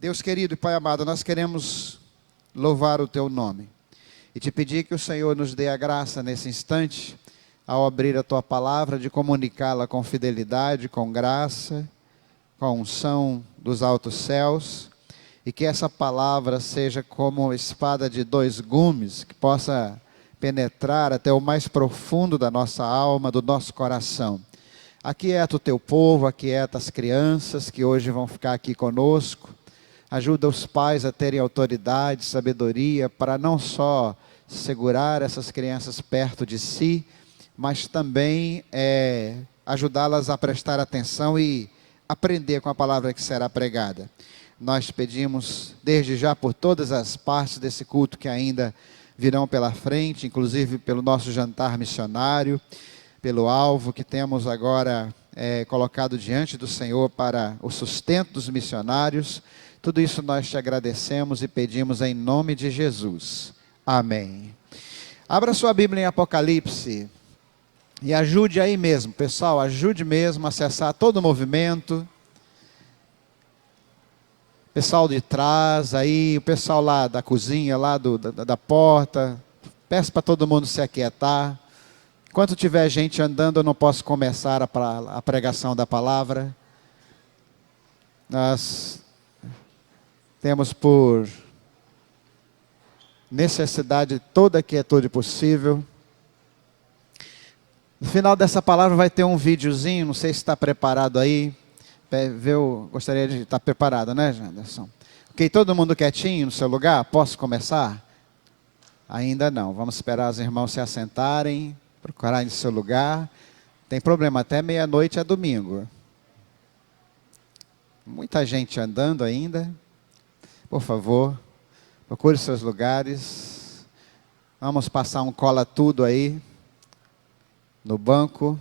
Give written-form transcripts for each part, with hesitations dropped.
Deus querido e Pai amado, nós queremos louvar o Teu nome e te pedir que o Senhor nos dê a graça nesse instante, ao abrir a Tua palavra, de comunicá-la com fidelidade, com graça, com a unção dos altos céus, e que essa palavra seja como espada de dois gumes, que possa penetrar até o mais profundo da nossa alma, do nosso coração. Aquieta o Teu povo, aquieta as crianças que hoje vão ficar aqui conosco. Ajuda os pais a terem autoridade, sabedoria, para não só segurar essas crianças perto de si, mas também ajudá-las a prestar atenção e aprender com a palavra que será pregada. Nós pedimos desde já por todas as partes desse culto que ainda virão pela frente, inclusive pelo nosso jantar missionário, pelo alvo que temos agora colocado diante do Senhor para o sustento dos missionários. Tudo isso nós te agradecemos e pedimos em nome de Jesus. Amém. Abra sua Bíblia em Apocalipse e ajude aí mesmo, pessoal, ajude mesmo a acessar todo o movimento. Pessoal de trás, aí, o pessoal lá da cozinha, lá da porta, peço para todo mundo se aquietar. Enquanto tiver gente andando, eu não posso começar a pregação da palavra. Nós temos por necessidade toda a quietude possível. No final dessa palavra vai ter um videozinho, não sei se está preparado aí. Gostaria de estar preparado, né, Janderson? Ok, todo mundo quietinho no seu lugar? Posso começar? Ainda não, vamos esperar os irmãos se assentarem, procurarem seu lugar. Tem problema, até meia-noite é domingo. Muita gente andando ainda. Por favor, procure seus lugares. Vamos passar um cola tudo aí no banco.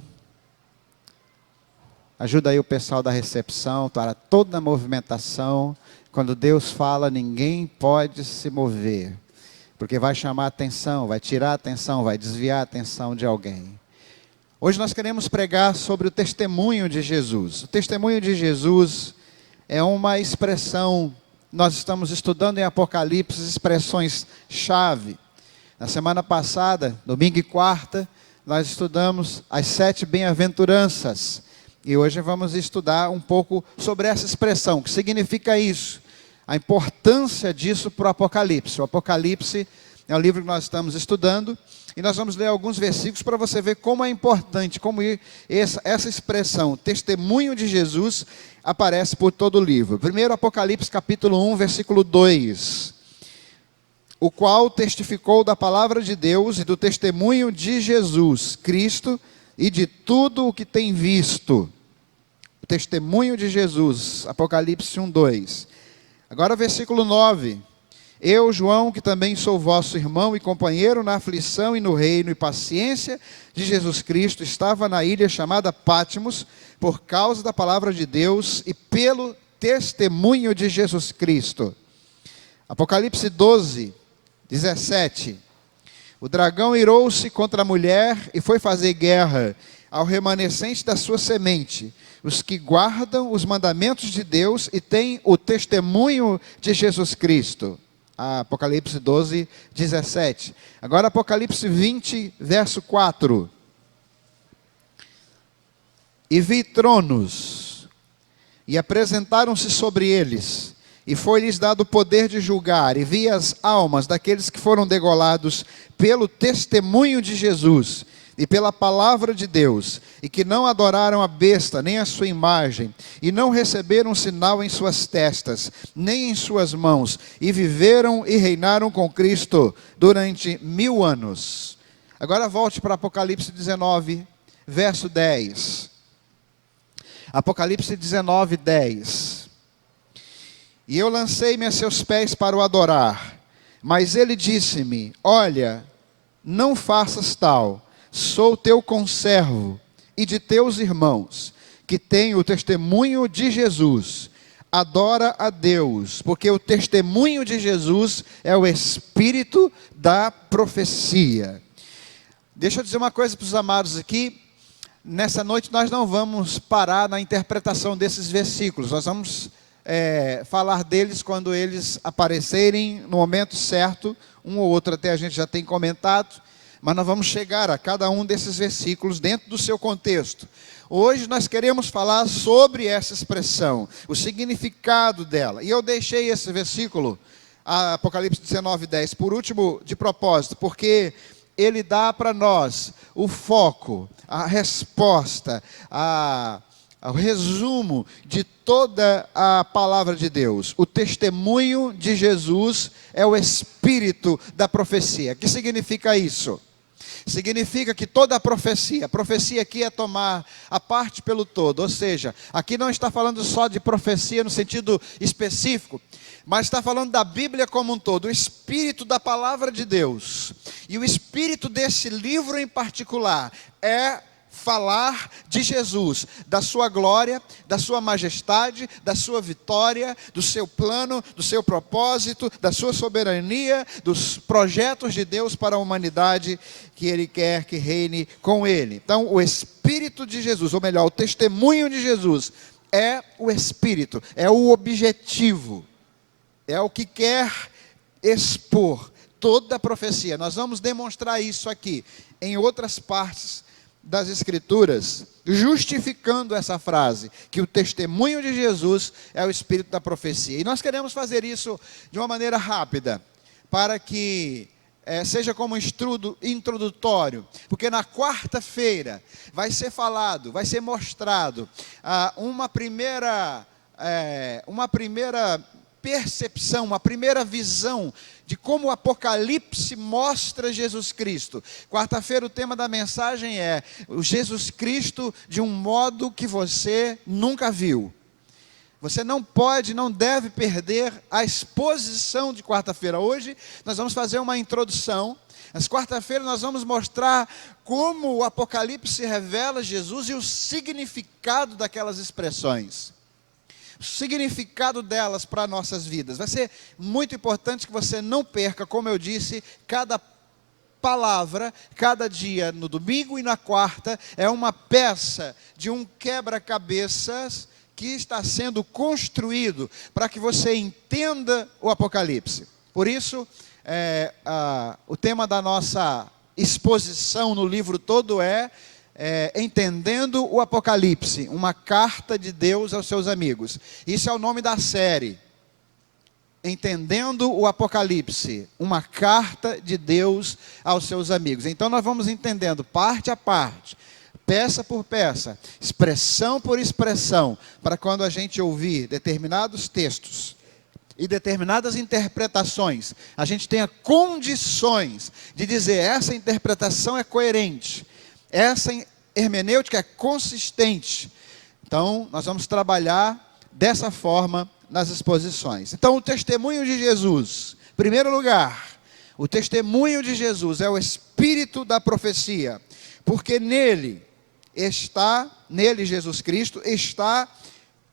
Ajuda aí o pessoal da recepção para toda a movimentação. Quando Deus fala, ninguém pode se mover, porque vai chamar a atenção, vai tirar a atenção, vai desviar a atenção de alguém. Hoje nós queremos pregar sobre o testemunho de Jesus. O testemunho de Jesus é uma expressão. Nós estamos estudando em Apocalipse expressões-chave. Na semana passada, domingo e quarta, nós estudamos as 7 bem-aventuranças. E hoje vamos estudar um pouco sobre essa expressão, o que significa isso, a importância disso para o Apocalipse. O Apocalipse é o livro que nós estamos estudando, e nós vamos ler alguns versículos para você ver como é importante, como essa expressão, testemunho de Jesus, aparece por todo o livro. Primeiro, Apocalipse capítulo 1, versículo 2. O qual testificou da palavra de Deus e do testemunho de Jesus Cristo e de tudo o que tem visto. O testemunho de Jesus, Apocalipse 1, 2. Agora versículo 9. Eu, João, que também sou vosso irmão e companheiro na aflição e no reino e paciência de Jesus Cristo, estava na ilha chamada Patmos, por causa da palavra de Deus e pelo testemunho de Jesus Cristo. Apocalipse 12, 17. O dragão irou-se contra a mulher e foi fazer guerra ao remanescente da sua semente, os que guardam os mandamentos de Deus e têm o testemunho de Jesus Cristo. Apocalipse 12, 17. Agora Apocalipse 20, verso 4. E vi tronos, e apresentaram-se sobre eles, e foi-lhes dado o poder de julgar, e vi as almas daqueles que foram degolados pelo testemunho de Jesus, e pela palavra de Deus, e que não adoraram a besta, nem a sua imagem, e não receberam sinal em suas testas, nem em suas mãos, e viveram e reinaram com Cristo durante 1000 anos. Agora volte para Apocalipse 19, verso 10. Apocalipse 19, 10. E eu lancei-me a seus pés para o adorar, mas ele disse-me: olha, não faças tal, sou teu conservo e de teus irmãos, que têm o testemunho de Jesus. Adora a Deus, porque o testemunho de Jesus é o espírito da profecia. Deixa eu dizer uma coisa para os amados aqui. Nessa noite nós não vamos parar na interpretação desses versículos. Nós vamos falar deles quando eles aparecerem no momento certo. Um ou outro até a gente já tem comentado, mas nós vamos chegar a cada um desses versículos dentro do seu contexto. Hoje nós queremos falar sobre essa expressão, o significado dela. E eu deixei esse versículo, Apocalipse 19:10, por último de propósito, porque ele dá para nós o foco, a resposta, o resumo de toda a palavra de Deus. O testemunho de Jesus é o espírito da profecia. O que significa isso? Significa que toda a profecia aqui é tomar a parte pelo todo, ou seja, aqui não está falando só de profecia no sentido específico, mas está falando da Bíblia como um todo, o espírito da palavra de Deus, e o espírito desse livro em particular é falar de Jesus, da sua glória, da sua majestade, da sua vitória, do seu plano, do seu propósito, da sua soberania, dos projetos de Deus para a humanidade que Ele quer que reine com Ele. Então, o Espírito de Jesus, ou melhor, o testemunho de Jesus, é o Espírito, é o objetivo, é o que quer expor toda a profecia. Nós vamos demonstrar isso aqui, em outras partes das Escrituras, justificando essa frase, que o testemunho de Jesus é o espírito da profecia. E nós queremos fazer isso de uma maneira rápida, para que seja como estudo introdutório, porque na quarta-feira vai ser falado, vai ser mostrado uma primeira percepção, uma primeira visão de como o Apocalipse mostra Jesus Cristo. Quarta-feira o tema da mensagem é o Jesus Cristo de um modo que você nunca viu. Você não pode, não deve perder a exposição de quarta-feira. Hoje nós vamos fazer uma introdução. Nas quarta-feira nós vamos mostrar como o Apocalipse revela Jesus e o significado daquelas expressões. O significado delas para nossas vidas. Vai ser muito importante que você não perca, como eu disse, cada palavra, cada dia, no domingo e na quarta, é uma peça de um quebra-cabeças que está sendo construído para que você entenda o Apocalipse. Por isso, o tema da nossa exposição no livro todo é Entendendo o Apocalipse, uma carta de Deus aos seus amigos. Isso é o nome da série. Entendendo o Apocalipse, uma carta de Deus aos seus amigos. Então nós vamos entendendo parte a parte, peça por peça, expressão por expressão, para quando a gente ouvir determinados textos e determinadas interpretações, a gente tenha condições de dizer, essa interpretação é coerente, essa hermenêutica é consistente. Então, nós vamos trabalhar dessa forma nas exposições. Então, o testemunho de Jesus, em primeiro lugar, o testemunho de Jesus é o espírito da profecia, porque nele, Jesus Cristo, está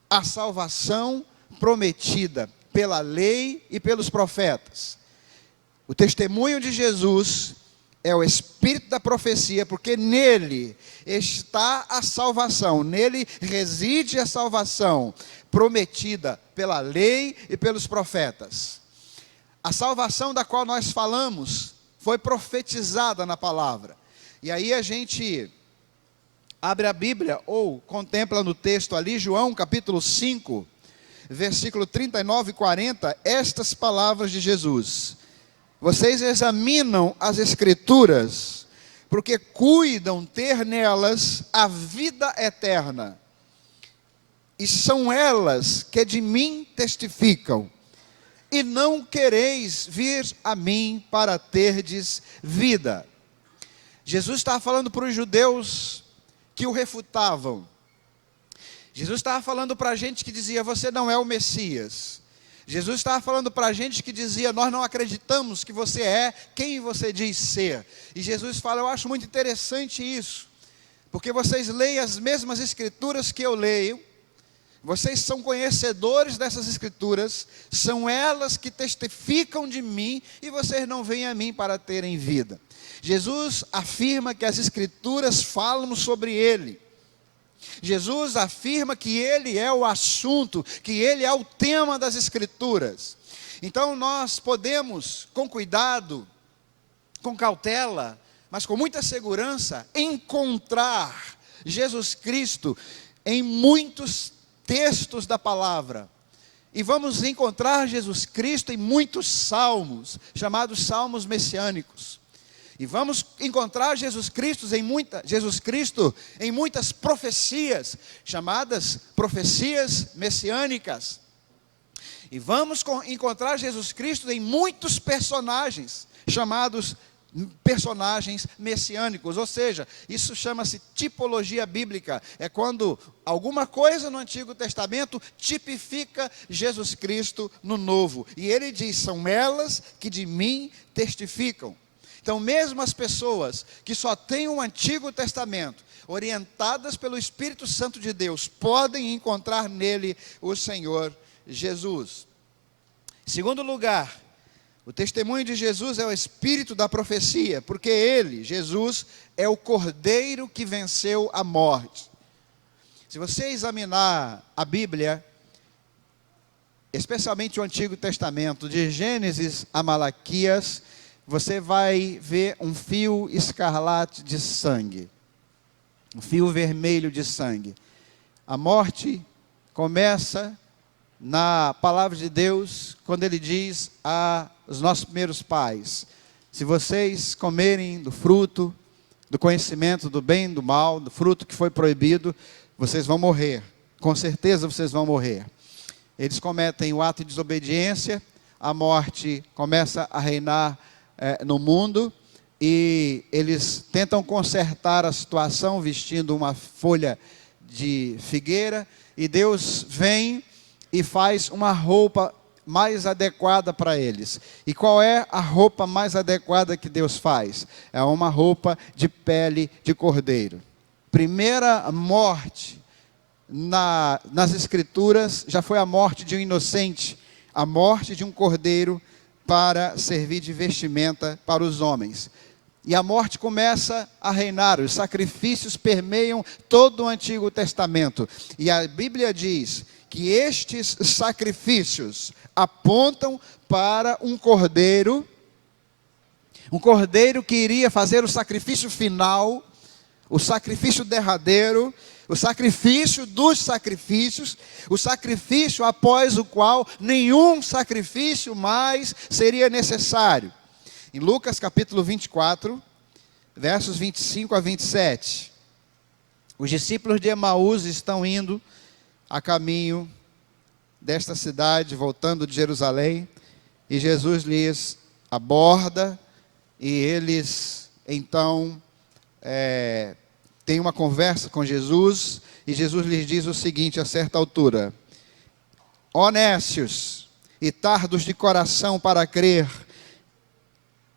a salvação prometida pela lei e pelos profetas. O testemunho de Jesus é o espírito da profecia, porque nele está a salvação, nele reside a salvação prometida pela lei e pelos profetas. A salvação da qual nós falamos foi profetizada na palavra. E aí a gente abre a Bíblia ou contempla no texto ali, João capítulo 5, versículo 39 e 40, estas palavras de Jesus: vocês examinam as Escrituras, porque cuidam ter nelas a vida eterna, e são elas que de mim testificam, e não quereis vir a mim para terdes vida. Jesus estava falando para os judeus que o refutavam. Jesus estava falando para a gente que dizia, você não é o Messias. Jesus estava falando para a gente que dizia, nós não acreditamos que você é quem você diz ser. E Jesus fala, eu acho muito interessante isso, porque vocês leem as mesmas escrituras que eu leio, vocês são conhecedores dessas escrituras, são elas que testificam de mim, e vocês não vêm a mim para terem vida. Jesus afirma que as escrituras falam sobre ele. Jesus afirma que ele é o assunto, que ele é o tema das Escrituras. Então nós podemos, com cuidado, com cautela, mas com muita segurança, encontrar Jesus Cristo em muitos textos da palavra. E vamos encontrar Jesus Cristo em muitos salmos, chamados salmos messiânicos. E vamos encontrar Jesus Cristo em muitas profecias, chamadas profecias messiânicas. E vamos encontrar Jesus Cristo em muitos personagens, chamados personagens messiânicos. Ou seja, isso chama-se tipologia bíblica. É quando alguma coisa no Antigo Testamento tipifica Jesus Cristo no Novo. E ele diz, são elas que de mim testificam. Então, mesmo as pessoas que só têm o Antigo Testamento, orientadas pelo Espírito Santo de Deus, podem encontrar nele o Senhor Jesus. Em segundo lugar, o testemunho de Jesus é o espírito da profecia, porque ele, Jesus, é o cordeiro que venceu a morte. Se você examinar a Bíblia, especialmente o Antigo Testamento, de Gênesis a Malaquias, você vai ver um fio escarlate de sangue, um fio vermelho de sangue. A morte começa na palavra de Deus, quando ele diz aos nossos primeiros pais, se vocês comerem do fruto, do conhecimento do bem e do mal, do fruto que foi proibido, vocês vão morrer, com certeza vocês vão morrer. Eles cometem o ato de desobediência, a morte começa a reinar no mundo, e eles tentam consertar a situação vestindo uma folha de figueira, e Deus vem e faz uma roupa mais adequada para eles. E qual é a roupa mais adequada que Deus faz? É uma roupa de pele de cordeiro. Primeira morte nas Escrituras já foi a morte de um inocente, a morte de um cordeiro para servir de vestimenta para os homens. E a morte começa a reinar, os sacrifícios permeiam todo o Antigo Testamento. E a Bíblia diz que estes sacrifícios apontam para um cordeiro que iria fazer o sacrifício final, o sacrifício derradeiro, o sacrifício dos sacrifícios, o sacrifício após o qual nenhum sacrifício mais seria necessário. Em Lucas capítulo 24, versos 25 a 27, os discípulos de Emaús estão indo a caminho desta cidade, voltando de Jerusalém, e Jesus lhes aborda, e eles então têm uma conversa com Jesus, e Jesus lhes diz o seguinte a certa altura: ó nécios e tardos de coração para crer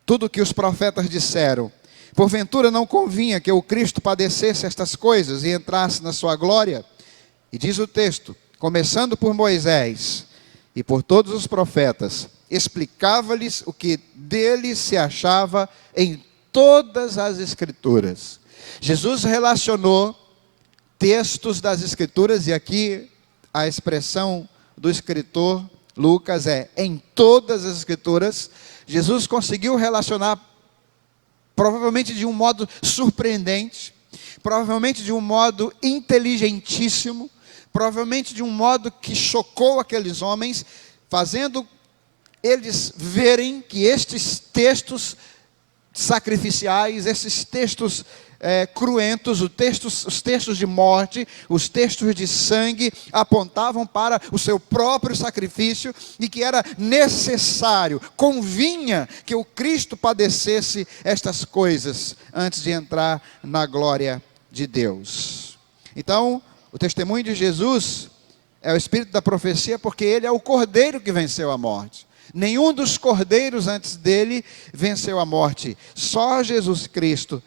tudo o que os profetas disseram, porventura não convinha que o Cristo padecesse estas coisas e entrasse na sua glória? E diz o texto, começando por Moisés e por todos os profetas, explicava-lhes o que dele se achava em todas as Escrituras. Jesus relacionou textos das Escrituras, e aqui a expressão do escritor Lucas é em todas as Escrituras. Jesus conseguiu relacionar, provavelmente de um modo surpreendente, provavelmente de um modo inteligentíssimo, provavelmente de um modo que chocou aqueles homens, fazendo eles verem que estes textos sacrificiais, esses textos cruentos, os textos de morte, os textos de sangue, apontavam para o seu próprio sacrifício, e que era necessário, convinha que o Cristo padecesse estas coisas, antes de entrar na glória de Deus. Então, o testemunho de Jesus é o espírito da profecia, porque ele é o cordeiro que venceu a morte. Nenhum dos cordeiros antes dele venceu a morte. Só Jesus Cristo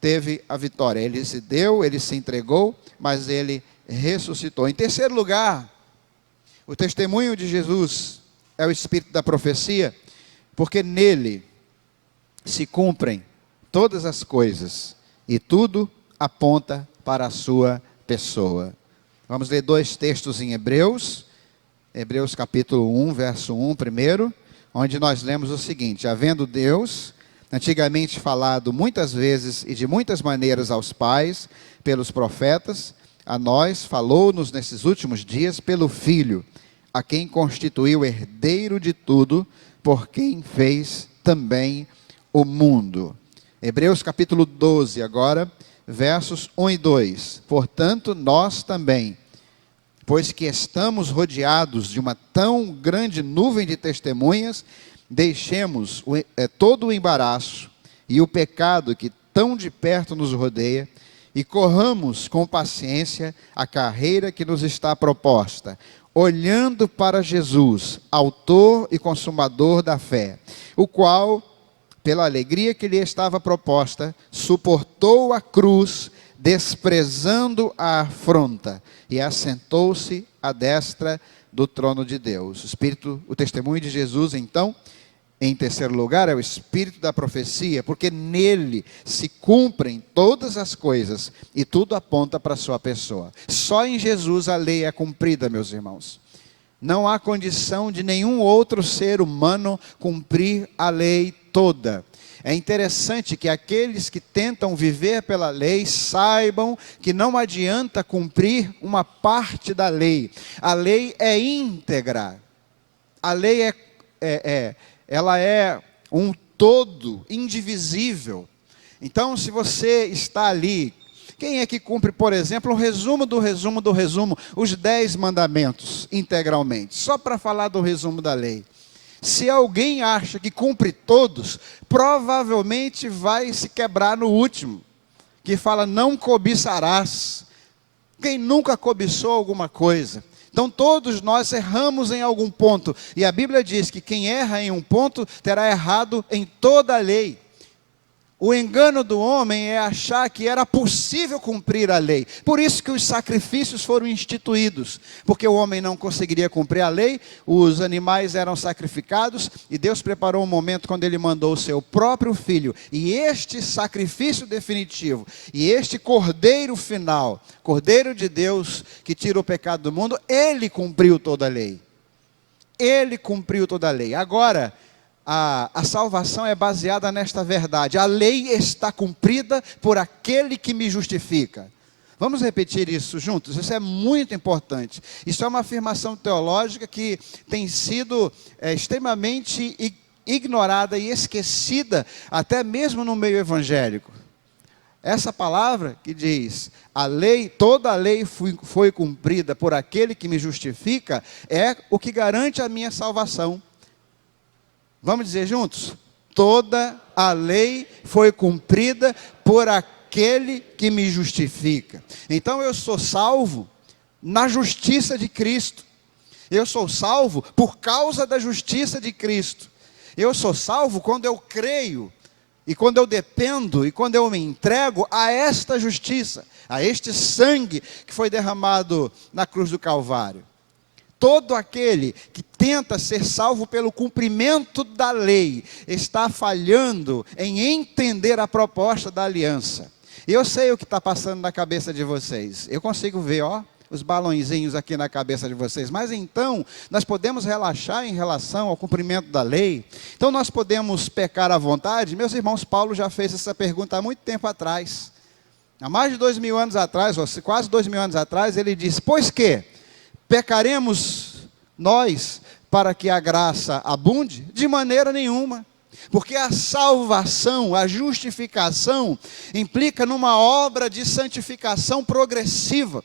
teve a vitória. Ele se deu, ele se entregou, mas ele ressuscitou. Em terceiro lugar, o testemunho de Jesus é o espírito da profecia, porque nele se cumprem todas as coisas, e tudo aponta para a sua pessoa. Vamos ler dois textos em Hebreus. Hebreus capítulo 1, verso 1 primeiro, onde nós lemos o seguinte: havendo Deus antigamente falado muitas vezes e de muitas maneiras aos pais, pelos profetas, a nós falou-nos nesses últimos dias pelo Filho, a quem constituiu herdeiro de tudo, por quem fez também o mundo. Hebreus capítulo 12 agora, versos 1 e 2. Portanto, nós também, pois que estamos rodeados de uma tão grande nuvem de testemunhas, deixemos todo o embaraço e o pecado que tão de perto nos rodeia, e corramos com paciência a carreira que nos está proposta, olhando para Jesus, autor e consumador da fé, o qual, pela alegria que lhe estava proposta, suportou a cruz, desprezando a afronta, e assentou-se à destra do trono de Deus. O testemunho de Jesus, então, em terceiro lugar, é o espírito da profecia, porque nele se cumprem todas as coisas e tudo aponta para a sua pessoa. Só em Jesus a lei é cumprida, meus irmãos. Não há condição de nenhum outro ser humano cumprir a lei toda. É interessante que aqueles que tentam viver pela lei saibam que não adianta cumprir uma parte da lei. A lei é íntegra. A lei ela é um todo indivisível. Então, se você está ali, quem é que cumpre, por exemplo, o resumo do resumo do resumo, os 10 mandamentos integralmente? Só para falar do resumo da lei. Se alguém acha que cumpre todos, provavelmente vai se quebrar no último, que fala: não cobiçarás. Quem nunca cobiçou alguma coisa? Então todos nós erramos em algum ponto, e a Bíblia diz que quem erra em um ponto, terá errado em toda a lei. O engano do homem é achar que era possível cumprir a lei. Por isso que os sacrifícios foram instituídos. Porque o homem não conseguiria cumprir a lei, os animais eram sacrificados, e Deus preparou um momento quando Ele mandou o seu próprio Filho. E este sacrifício definitivo, e este cordeiro final, Cordeiro de Deus, que tira o pecado do mundo, Ele cumpriu toda a lei. Ele cumpriu toda a lei. Agora, a salvação é baseada nesta verdade: a lei está cumprida por aquele que me justifica. Vamos repetir isso juntos? Isso é muito importante. Isso é uma afirmação teológica que tem sido extremamente ignorada e esquecida, até mesmo no meio evangélico. Essa palavra que diz: a lei, toda a lei foi cumprida por aquele que me justifica, é o que garante a minha salvação. Vamos dizer juntos? Toda a lei foi cumprida por aquele que me justifica. Então eu sou salvo na justiça de Cristo. Eu sou salvo por causa da justiça de Cristo. Eu sou salvo quando eu creio, e quando eu dependo, e quando eu me entrego a esta justiça, a este sangue que foi derramado na cruz do Calvário. Todo aquele que tenta ser salvo pelo cumprimento da lei está falhando em entender a proposta da aliança. Eu sei o que está passando na cabeça de vocês. Eu consigo ver, os balõezinhos aqui na cabeça de vocês. Mas então, nós podemos relaxar em relação ao cumprimento da lei? Então, nós podemos pecar à vontade? Meus irmãos, Paulo já fez essa pergunta há muito tempo atrás. Há mais de 2000 anos atrás, ou quase 2000 anos atrás, ele disse: pois que pecaremos nós para que a graça abunde? De maneira nenhuma. Porque a salvação, a justificação, implica numa obra de santificação progressiva.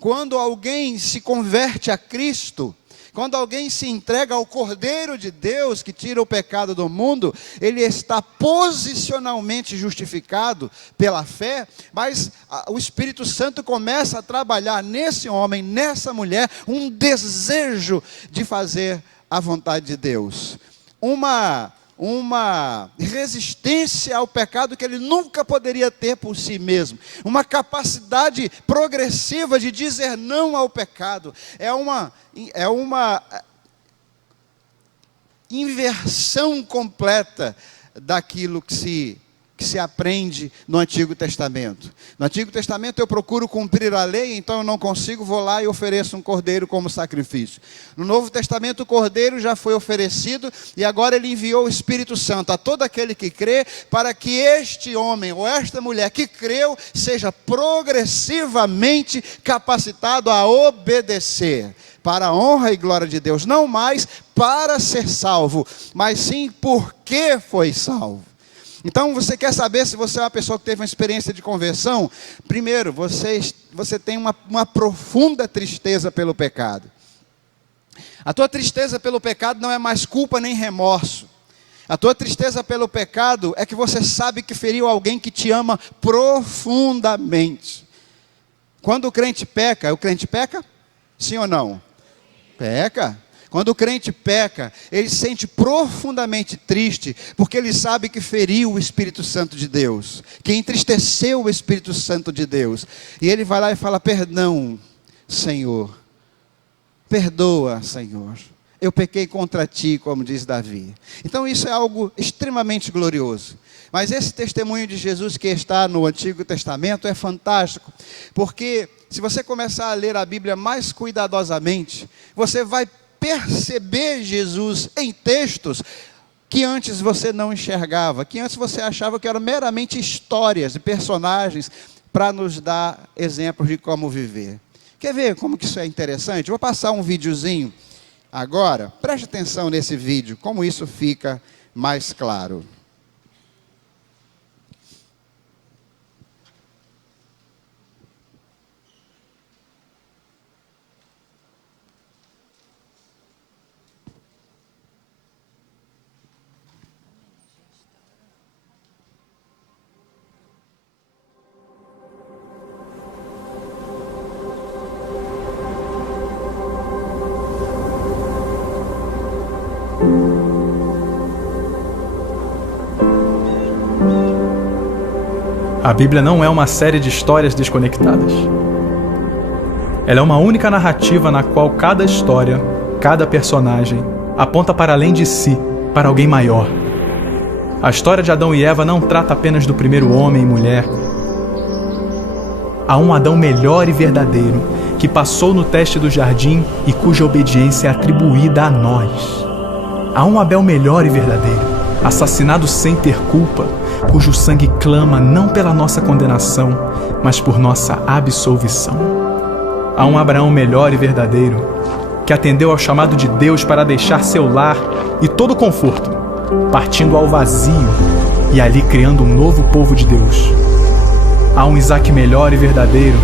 Quando alguém se converte a Cristo, quando alguém se entrega ao Cordeiro de Deus que tira o pecado do mundo, ele está posicionalmente justificado pela fé, mas o Espírito Santo começa a trabalhar nesse homem, nessa mulher, um desejo de fazer a vontade de Deus. Uma resistência ao pecado que ele nunca poderia ter por si mesmo, uma capacidade progressiva de dizer não ao pecado, é uma inversão completa daquilo que se que se aprende no Antigo Testamento. No Antigo Testamento eu procuro cumprir a lei, então eu não consigo, vou lá e ofereço um cordeiro como sacrifício. No Novo Testamento o cordeiro já foi oferecido e agora ele enviou o Espírito Santo a todo aquele que crê, para que este homem ou esta mulher que creu seja progressivamente capacitado a obedecer, para a honra e glória de Deus, não mais para ser salvo, mas sim porque foi salvo. Então, você quer saber se você é uma pessoa que teve uma experiência de conversão? Primeiro, você tem uma profunda tristeza pelo pecado. A tua tristeza pelo pecado não é mais culpa nem remorso. A tua tristeza pelo pecado é que você sabe que feriu alguém que te ama profundamente. Quando o crente peca Sim ou não? Peca. Quando o crente peca, ele se sente profundamente triste, porque ele sabe que feriu o Espírito Santo de Deus, que entristeceu o Espírito Santo de Deus. E ele vai lá e fala: perdão, Senhor. Perdoa, Senhor. Eu pequei contra ti, como diz Davi. Então isso é algo extremamente glorioso. Mas esse testemunho de Jesus que está no Antigo Testamento é fantástico, porque se você começar a ler a Bíblia mais cuidadosamente, você vai perceber Jesus em textos que antes você não enxergava, que antes você achava que eram meramente histórias de personagens para nos dar exemplos de como viver. Quer ver como que isso é interessante? Vou passar um videozinho agora, preste atenção nesse vídeo, como isso fica mais claro. A Bíblia não é uma série de histórias desconectadas. Ela é uma única narrativa na qual cada história, cada personagem, aponta para além de si, para alguém maior. A história de Adão e Eva não trata apenas do primeiro homem e mulher. Há um Adão melhor e verdadeiro, que passou no teste do jardim e cuja obediência é atribuída a nós. Há um Abel melhor e verdadeiro, assassinado sem ter culpa, cujo sangue clama não pela nossa condenação, mas por nossa absolvição. Há um Abraão melhor e verdadeiro, que atendeu ao chamado de Deus para deixar seu lar e todo o conforto, partindo ao vazio e ali criando um novo povo de Deus. Há um Isaac melhor e verdadeiro,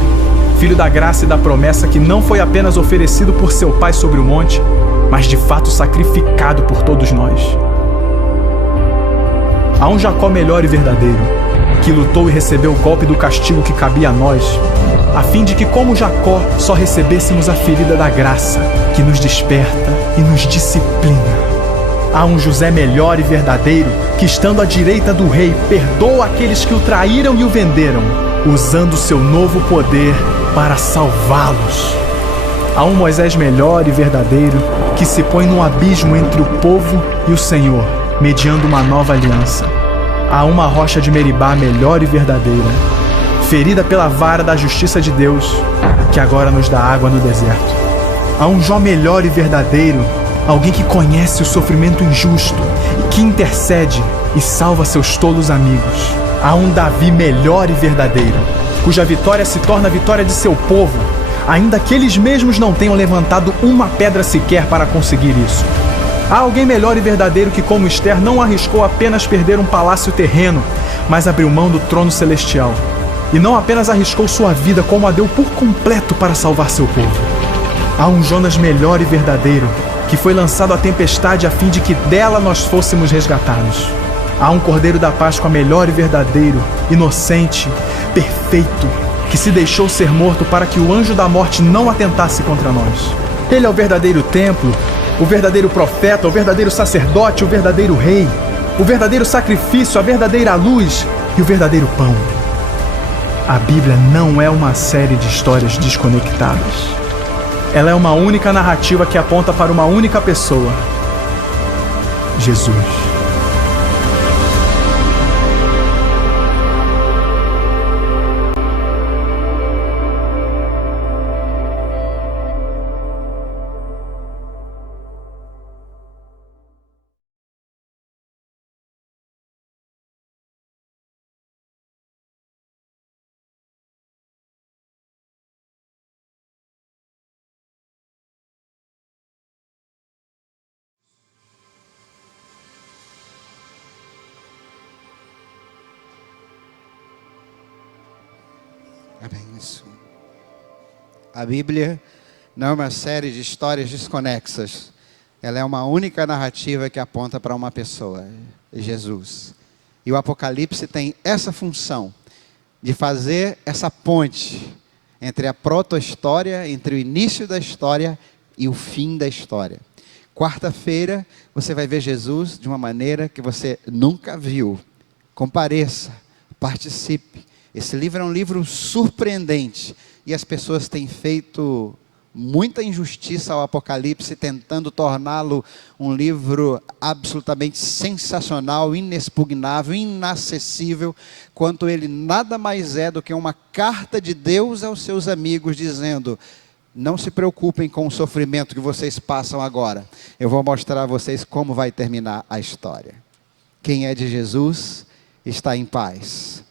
filho da graça e da promessa, que não foi apenas oferecido por seu pai sobre o monte, mas de fato sacrificado por todos nós. Há um Jacó melhor e verdadeiro, que lutou e recebeu o golpe do castigo que cabia a nós, a fim de que, como Jacó, só recebêssemos a ferida da graça, que nos desperta e nos disciplina. Há um José melhor e verdadeiro, que, estando à direita do rei, perdoa aqueles que o traíram e o venderam, usando seu novo poder para salvá-los. Há um Moisés melhor e verdadeiro, que se põe num abismo entre o povo e o Senhor, mediando uma nova aliança. Há uma rocha de Meribá melhor e verdadeira, ferida pela vara da justiça de Deus, que agora nos dá água no deserto. Há um Jó melhor e verdadeiro, alguém que conhece o sofrimento injusto e que intercede e salva seus tolos amigos. Há um Davi melhor e verdadeiro, cuja vitória se torna a vitória de seu povo, ainda que eles mesmos não tenham levantado uma pedra sequer para conseguir isso. Há alguém melhor e verdadeiro que, como Esther, não arriscou apenas perder um palácio terreno, mas abriu mão do trono celestial. E não apenas arriscou sua vida, como a deu por completo para salvar seu povo. Há um Jonas melhor e verdadeiro, que foi lançado à tempestade a fim de que dela nós fôssemos resgatados. Há um Cordeiro da Páscoa melhor e verdadeiro, inocente, perfeito, que se deixou ser morto para que o anjo da morte não atentasse contra nós. Ele é o verdadeiro templo, o verdadeiro profeta, o verdadeiro sacerdote, o verdadeiro rei, o verdadeiro sacrifício, a verdadeira luz e o verdadeiro pão. A Bíblia não é uma série de histórias desconectadas. Ela é uma única narrativa que aponta para uma única pessoa: Jesus. Amém. Isso. A Bíblia não é uma série de histórias desconexas. Ela é uma única narrativa que aponta para uma pessoa, Jesus. E o Apocalipse tem essa função de fazer essa ponte entre a proto-história, entre o início da história e o fim da história. Quarta-feira você vai ver Jesus de uma maneira que você nunca viu. Compareça, participe. Esse livro é um livro surpreendente e as pessoas têm feito muita injustiça ao Apocalipse, tentando torná-lo um livro absolutamente sensacional, inexpugnável, inacessível, quanto ele nada mais é do que uma carta de Deus aos seus amigos, dizendo: não se preocupem com o sofrimento que vocês passam agora, eu vou mostrar a vocês como vai terminar a história. Quem é de Jesus está em paz.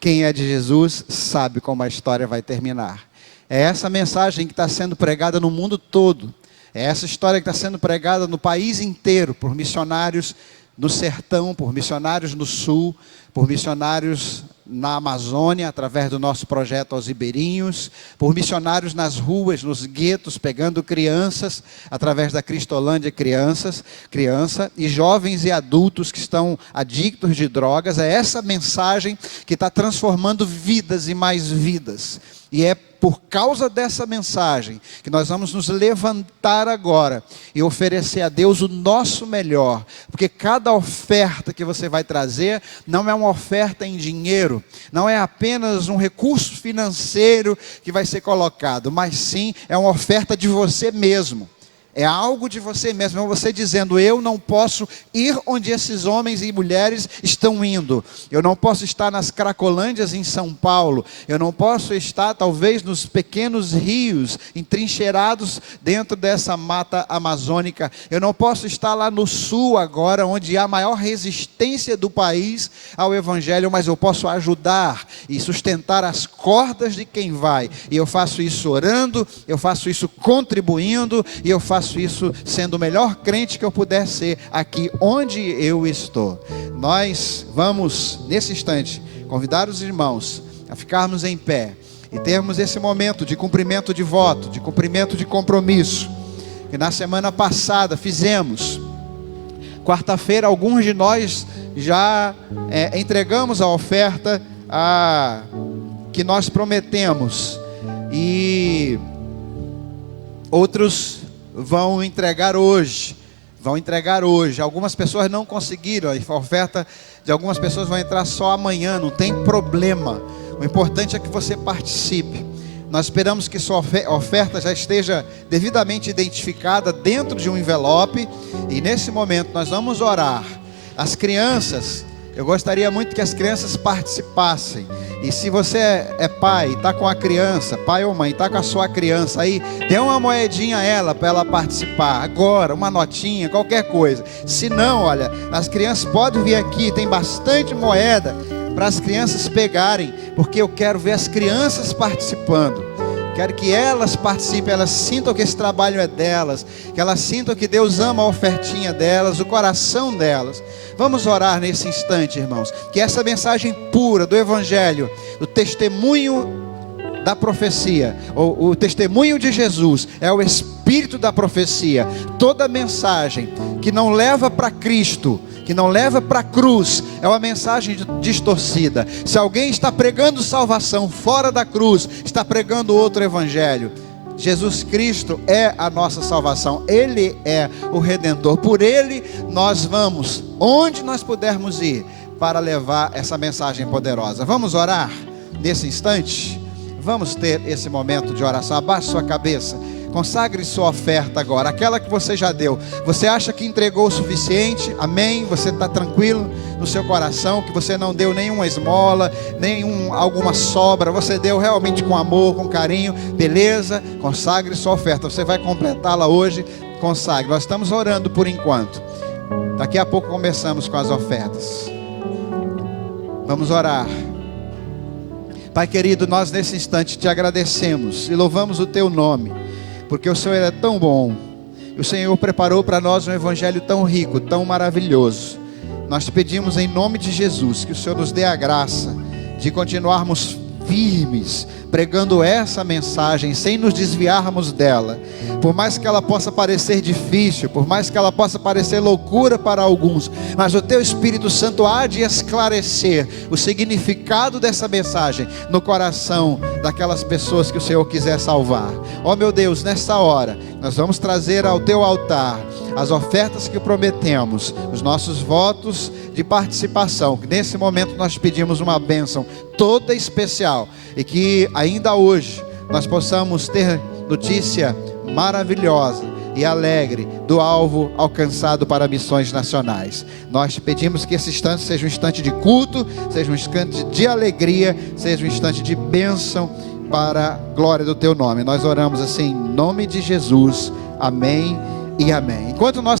Quem é de Jesus sabe como a história vai terminar. É essa mensagem que está sendo pregada no mundo todo. É essa história que está sendo pregada no país inteiro, por missionários no sertão, por missionários no sul, por missionários na Amazônia, através do nosso projeto aos ribeirinhos, por missionários nas ruas, nos guetos, pegando crianças, através da Cristolândia Criança, e jovens e adultos que estão adictos de drogas. É essa mensagem que está transformando vidas e mais vidas. E é por causa dessa mensagem que nós vamos nos levantar agora e oferecer a Deus o nosso melhor, porque cada oferta que você vai trazer não é uma oferta em dinheiro, não é apenas um recurso financeiro que vai ser colocado, mas sim é uma oferta de você mesmo. É algo de você mesmo, é você dizendo: eu não posso ir onde esses homens e mulheres estão indo. Eu não posso estar nas Cracolândias em São Paulo. Eu não posso estar talvez nos pequenos rios entrincheirados dentro dessa mata amazônica. Eu não posso estar lá no sul agora, onde há a maior resistência do país ao Evangelho, mas eu posso ajudar e sustentar as cordas de quem vai. E eu faço isso orando, eu faço isso contribuindo, e eu faço isso sendo o melhor crente que eu puder ser aqui onde eu estou. Nós vamos, nesse instante, convidar os irmãos a ficarmos em pé e termos esse momento de cumprimento de voto, de cumprimento de compromisso, que na semana passada fizemos. Quarta-feira, alguns de nós já entregamos a oferta que nós prometemos, e outros vão entregar hoje. Algumas pessoas não conseguiram, a oferta de algumas pessoas vai entrar só amanhã, não tem problema. O importante é que você participe. Nós esperamos que sua oferta já esteja devidamente identificada dentro de um envelope, e nesse momento nós vamos orar. As crianças, eu gostaria muito que as crianças participassem. E se você é pai, está com a criança, pai ou mãe, está com a sua criança aí, dê uma moedinha a ela para ela participar. Agora, uma notinha, qualquer coisa. Se não, olha, as crianças podem vir aqui, tem bastante moeda para as crianças pegarem, porque eu quero ver as crianças participando. Quero que elas participem, elas sintam que esse trabalho é delas, que elas sintam que Deus ama a ofertinha delas, o coração delas. Vamos orar nesse instante, irmãos, que essa mensagem pura do Evangelho, do testemunho da profecia, o testemunho de Jesus, é o espírito da profecia. Toda mensagem que não leva para Cristo, que não leva para a cruz, é uma mensagem distorcida. Se alguém está pregando salvação fora da cruz, está pregando outro evangelho. Jesus Cristo é a nossa salvação, Ele é o Redentor. Por Ele nós vamos, onde nós pudermos ir, para levar essa mensagem poderosa. Vamos orar nesse instante? Vamos ter esse momento de oração. Abaixe sua cabeça, consagre sua oferta agora, aquela que você já deu. Você acha que entregou o suficiente? Amém? Você está tranquilo no seu coração, que você não deu nenhuma esmola, alguma sobra, você deu realmente com amor, com carinho? Beleza? Consagre sua oferta, você vai completá-la hoje. Consagre. Nós estamos orando por enquanto, daqui a pouco começamos com as ofertas. Vamos orar. Pai querido, nós nesse instante te agradecemos e louvamos o teu nome, porque o Senhor é tão bom, e o Senhor preparou para nós um evangelho tão rico, tão maravilhoso. Nós te pedimos em nome de Jesus, que o Senhor nos dê a graça de continuarmos firmes, pregando essa mensagem, sem nos desviarmos dela. Por mais que ela possa parecer difícil, por mais que ela possa parecer loucura para alguns, mas o Teu Espírito Santo há de esclarecer o significado dessa mensagem no coração daquelas pessoas que o Senhor quiser salvar. Ó meu Deus, nesta hora, nós vamos trazer ao Teu altar as ofertas que prometemos, os nossos votos de participação, que nesse momento nós pedimos uma bênção toda especial, e que ainda hoje nós possamos ter notícia maravilhosa e alegre do alvo alcançado para missões nacionais. Nós pedimos que esse instante seja um instante de culto, seja um instante de alegria, seja um instante de bênção para a glória do Teu nome. Nós oramos assim em nome de Jesus, amém e amém. Enquanto nós